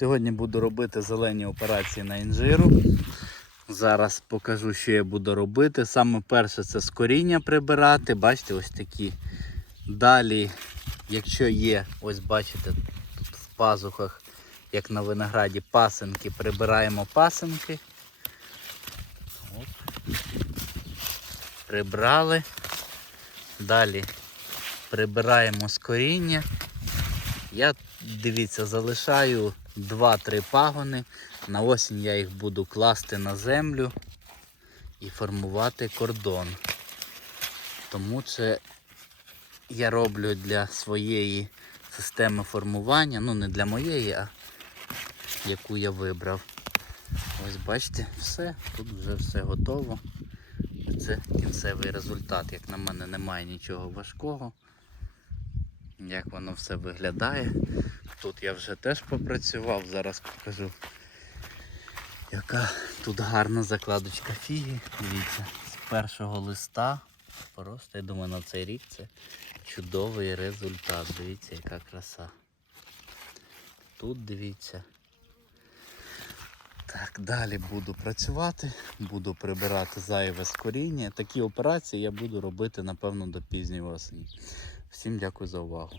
Сьогодні буду робити зелені операції на інжиру. Зараз покажу, що я буду робити. Саме перше це з коріння прибирати. Бачите, ось такі. Далі, якщо є, ось бачите, тут в пазухах, як на винограді, пасинки, прибираємо пасинки. Прибрали. Далі прибираємо з коріння. Я, дивіться, залишаю 2-3 пагони. На осінь я їх буду класти на землю і формувати кордон. Тому це я роблю для своєї системи формування. Ну, не для моєї, а яку я вибрав. Ось бачите, все, тут вже все готово. Це кінцевий результат. Як на мене немає нічого важкого. Як воно все виглядає. Тут я вже теж попрацював, зараз покажу. Яка тут гарна закладочка фіги. Дивіться, з першого листа. Просто я думаю на цей рік це чудовий результат. Дивіться, яка краса. Тут дивіться. Так, далі буду працювати, буду прибирати зайве з коріння. Такі операції я буду робити, напевно, до пізньої осені. Всім дякую за увагу.